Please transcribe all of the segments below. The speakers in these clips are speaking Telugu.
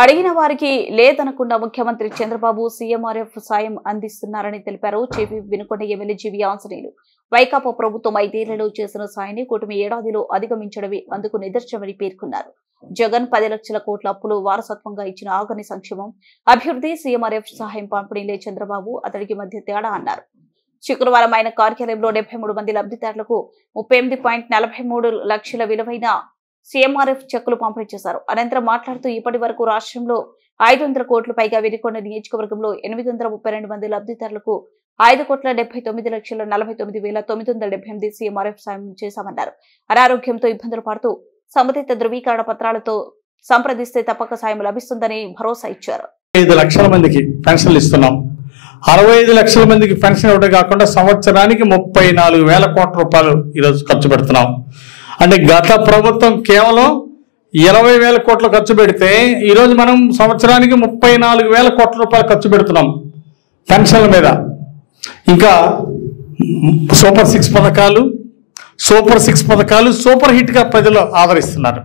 అడిగిన వారికి లేదనకుండా ముఖ్యమంత్రి చంద్రబాబు సీఎంఆర్ఎఫ్ సాయం అందిస్తున్నారని తెలిపారు. చీఫ్ వినుకొండ ఎమ్మెల్యే జీవి ఆంజనేయులు. వైకాపా ప్రభుత్వం 5 ఏళ్లలో చేసిన సాయాన్ని కూటమి ఏడాదిలో అధిగమించడమే అందుకు నిదర్శనమని పేర్కొన్నారు. జగన్ 10 లక్షల కోట్ల అప్పులు వారసత్వంగా ఇచ్చిన ఆగని సంక్షేమం, అభివృద్ధి, సీఎంఆర్ఎఫ్ సహాయం పంపిణీలే చంద్రబాబు అతడికి మధ్య తేడా అన్నారు. శుక్రవారం ఆయన కార్యాలయంలో 73 మంది లబ్ధిదారులకు 38.43 లక్షల విలువైన సీఎంఆర్ఎఫ్ చెక్కులు పంపిణీ చేశారు. అనంతరం మాట్లాడుతూ ఇప్పటి వరకు రాష్ట్రంలో 500 కోట్ల పైగా వినుకొండ నియోజకవర్గంలో 832 మంది లబ్ధిదారులకు 5,79,49,978 సీఎంఆర్ఎఫ్ సాయం చేశామన్నారు. అనారోగ్యంతో ఇబ్బందులు పడుతూ సంబంధిత ధృవీకరణ పత్రాలతో సంప్రదిస్తే తప్పక సాయం లభిస్తుందని భరోసా ఇచ్చారు. 5 లక్షల మందికి పెన్షన్లు ఇస్తున్నాం. 65 లక్షల మందికి పెన్షన్ ఇవ్వడం కాకుండా సంవత్సరానికి 34,000 కోట్ల రూపాయలు ఈరోజు ఖర్చు పెడుతున్నాం. అంటే గత ప్రభుత్వం కేవలం 20,000 కోట్లు ఖర్చు పెడితే ఈరోజు మనం సంవత్సరానికి 34,000 కోట్ల రూపాయలు ఖర్చు పెడుతున్నాం పెన్షన్ల మీద. ఇంకా సూపర్ సిక్స్ పథకాలు సూపర్ హిట్గా ప్రజలు ఆదరిస్తున్నారు.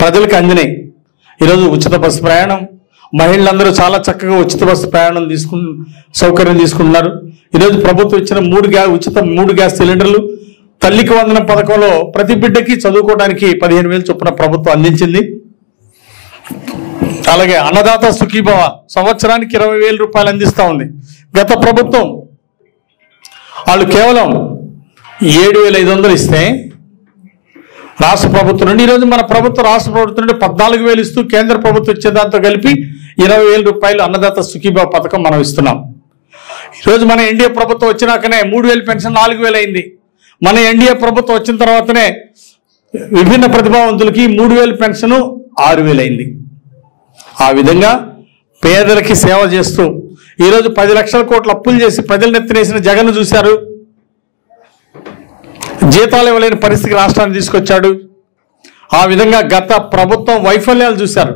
ప్రజలకు అందినాయి. ఈరోజు ఉచిత బస్సు ప్రయాణం, మహిళలందరూ చాలా చక్కగా ఉచిత బస్సు ప్రయాణం సౌకర్యం తీసుకుంటున్నారు. ఈరోజు ప్రభుత్వం ఇచ్చిన 3 గ్యాస్ సిలిండర్లు, తల్లికి వందనం పథకంలో ప్రతి బిడ్డకి చదువుకోవడానికి 15,000 చొప్పున ప్రభుత్వం అందించింది. అలాగే అన్నదాత సుఖీభవ సంవత్సరానికి 20,000 రూపాయలు అందిస్తూ ఉంది. గత ప్రభుత్వం వాళ్ళు కేవలం 7,500 ఇస్తే రాష్ట్ర ప్రభుత్వం నుండి ఈరోజు మన ప్రభుత్వం రాష్ట్ర ప్రభుత్వం నుండి 14,000 ఇస్తూ కేంద్ర ప్రభుత్వం ఇచ్చే దాంతో కలిపి 20,000 రూపాయలు అన్నదాత సుఖీభవ పథకం మనం ఇస్తున్నాం. ఈరోజు మన ఎన్డీఏ ప్రభుత్వం వచ్చినాకనే 3,000 పెన్షన్ 4,000 అయింది. మన ఎన్డీఏ ప్రభుత్వం వచ్చిన తర్వాతనే విభిన్న ప్రతిభావంతులకి 3,000 పెన్షన్ 6,000 అయింది. ఆ విధంగా పేదలకి సేవ చేస్తూ ఈరోజు 10 లక్షల కోట్ల అప్పులు చేసి ప్రజలు నెత్తినేసిన జగన్ చూశారు. జీతాలు ఇవ్వలేని పరిస్థితికి రాష్ట్రాన్ని తీసుకొచ్చాడు. ఆ విధంగా గత ప్రభుత్వం వైఫల్యాలు చూశారు.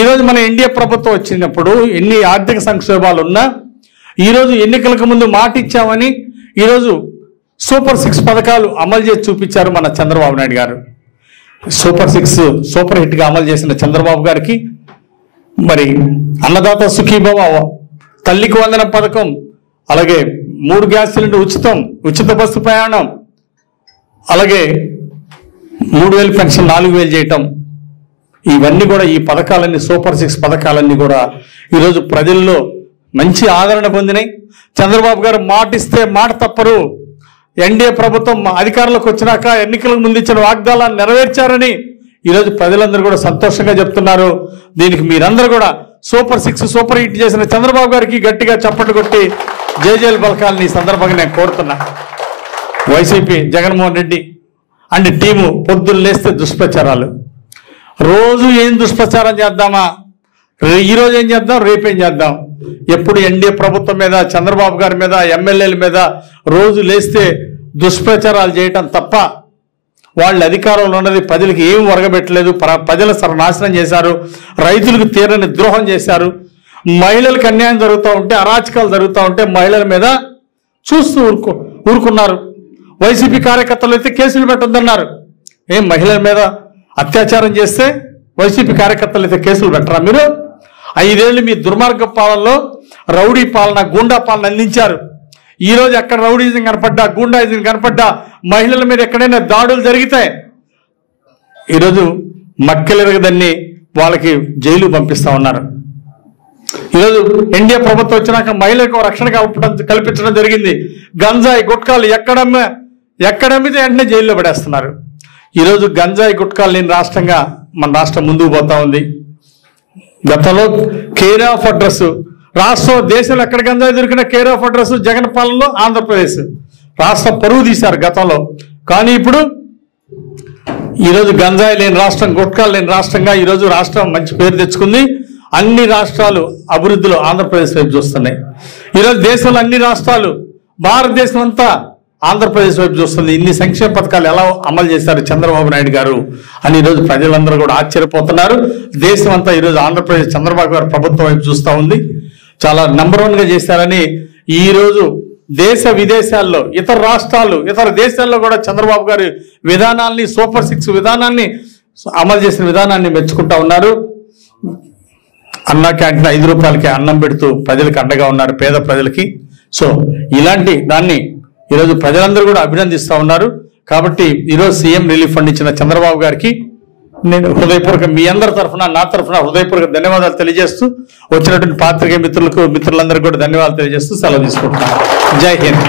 ఈరోజు మన ఎన్డీఏ ప్రభుత్వం వచ్చినప్పుడు ఎన్ని ఆర్థిక సంక్షోభాలు ఉన్నా ఈరోజు ఎన్నికలకు ముందు మాట ఇచ్చామని ఈరోజు సూపర్ 6 పథకాలు అమలు చేసి చూపించారు మన చంద్రబాబు నాయుడు గారు. సూపర్ హిట్గా అమలు చేసిన చంద్రబాబు గారికి మరి అన్నదాత సుఖీభవ, తల్లికి వందనం పథకం, అలాగే 3 గ్యాస్ సిలిండర్ ఉచిత బస్సు ప్రయాణం, అలాగే 3,000 పెన్షన్ 4,000 చేయటం, ఇవన్నీ కూడా ఈ పథకాలన్నీ సూపర్ 6 పథకాలన్నీ కూడా ఈరోజు ప్రజల్లో మంచి ఆదరణ పొందినాయి. చంద్రబాబు గారు మాట ఇస్తే మాట తప్పరు. ఎన్డీఏ ప్రభుత్వం అధికారంలోకి వచ్చినాక ఎన్నికలకు ముందు ఇచ్చిన వాగ్దానాలను నెరవేర్చారని ఈరోజు ప్రజలందరూ కూడా సంతోషంగా చెప్తున్నారు. దీనికి మీరందరూ కూడా సూపర్ హిట్ చేసిన చంద్రబాబు గారికి గట్టిగా చప్పట్లు కొట్టి జేజేలు పలకాలని ఈ సందర్భంగా నేను కోరుతున్నా. YCP Jaganmohan Reddy and team పొద్దున్న లేస్తే దుష్ప్రచారాలు, రోజు ఏం దుష్ప్రచారం చేద్దామా, ఈరోజు ఏం చేద్దాం, రేపేం చేద్దాం, ఎప్పుడు ఎన్డీఏ ప్రభుత్వం మీద, చంద్రబాబు గారి మీద, ఎమ్మెల్యేల మీద రోజు లేస్తే దుష్ప్రచారాలు చేయటం తప్ప వాళ్ళు అధికారంలో ఉన్నది ప్రజలకు ఏం ఒరగబెట్టలేదు. ప్రజల సర్వనాశనం చేశారు, రైతులకు తీరని ద్రోహం చేశారు, మహిళలకు అన్యాయం జరుగుతూ ఉంటే, అరాచకాలు జరుగుతూ ఉంటే మహిళల మీద చూస్తూ ఊరుకున్నారు. వైసీపీ కార్యకర్తలు అయితే కేసులు పెట్టొద్దన్నారు. మహిళల మీద అత్యాచారం చేస్తే వైసీపీ కార్యకర్తలు అయితే కేసులు పెట్టరా? మీరు 5 ఏళ్ళు మీ దుర్మార్గ పాలనలో రౌడీ పాలన, గూండా పాలన అందించారు. ఈరోజు ఎక్కడ రౌడీజం కనపడ్డా, గూండాయిజం కనపడ్డా, మహిళల మీద ఎక్కడైనా దాడులు జరిగితే ఈరోజు మక్కెలెరగదన్ని వాళ్ళకి జైలు పంపిస్తా ఉన్నారు. ఈరోజు ఎన్డీఏ ప్రభుత్వం వచ్చినాక మహిళలకు రక్షణ కల్పించడం జరిగింది. గంజాయి గుట్కాలు ఎక్కడమ్మితే వెంటనే జైల్లో పడేస్తున్నారు. ఈరోజు గంజాయి గుట్కాలు లేని రాష్ట్రంగా మన రాష్ట్రం ముందుకు పోతా ఉంది. గతంలో కేర్ ఆఫ్ అడ్రస్ రాష్ట్రం, దేశంలో ఎక్కడ గంజాయి దొరికిన కేర్ ఆఫ్ అడ్రస్ జగన్ పాలనలో ఆంధ్రప్రదేశ్ రాష్ట్రం పరువు తీశారు గతంలో. కానీ ఇప్పుడు ఈరోజు గంజాయి లేని రాష్ట్రం, గుట్కాలు లేని రాష్ట్రంగా ఈరోజు రాష్ట్రం మంచి పేరు తెచ్చుకుంది. అన్ని రాష్ట్రాలు అభివృద్ధిలో ఆంధ్రప్రదేశ్ వైపు చూస్తున్నాయి. ఈరోజు దేశంలో అన్ని రాష్ట్రాలు, భారతదేశం అంతా ఆంధ్రప్రదేశ్ వైపు చూస్తుంది. ఇన్ని సంక్షేమ పథకాలు ఎలా అమలు చేశారు చంద్రబాబు నాయుడు గారు అని ఈరోజు ప్రజలందరూ కూడా ఆశ్చర్యపోతున్నారు. దేశం అంతా ఈరోజు ఆంధ్రప్రదేశ్ చంద్రబాబు గారు ప్రభుత్వం వైపు చూస్తూ ఉంది. చాలా నంబర్ 1గా చేశారని ఈరోజు దేశ విదేశాల్లో, ఇతర రాష్ట్రాలు, ఇతర దేశాల్లో కూడా చంద్రబాబు గారి విధానాల్ని, సూపర్ 6 విధానాన్ని అమలు చేసిన విధానాన్ని మెచ్చుకుంటా ఉన్నారు. అన్నా క్యాంటీన్ 5 రూపాయలకి అన్నం పెడుతూ ప్రజలకు అండగా ఉన్నారు, పేద ప్రజలకి. సో ఇలాంటి దాన్ని ఈరోజు ప్రజలందరూ కూడా అభినందిస్తూ ఉన్నారు. కాబట్టి ఈరోజు సీఎం రిలీఫ్ ఫండ్ ఇచ్చిన చంద్రబాబు గారికి నేను హృదయపూర్వక, మీ అందరి తరఫున, నా తరఫున హృదయపూర్వక ధన్యవాదాలు తెలియజేస్తూ, వచ్చినటువంటి పాత్రికేయ మిత్రులందరికీ కూడా ధన్యవాదాలు తెలియజేస్తూ సెలవు తీసుకుంటున్నాను. జై హింద్.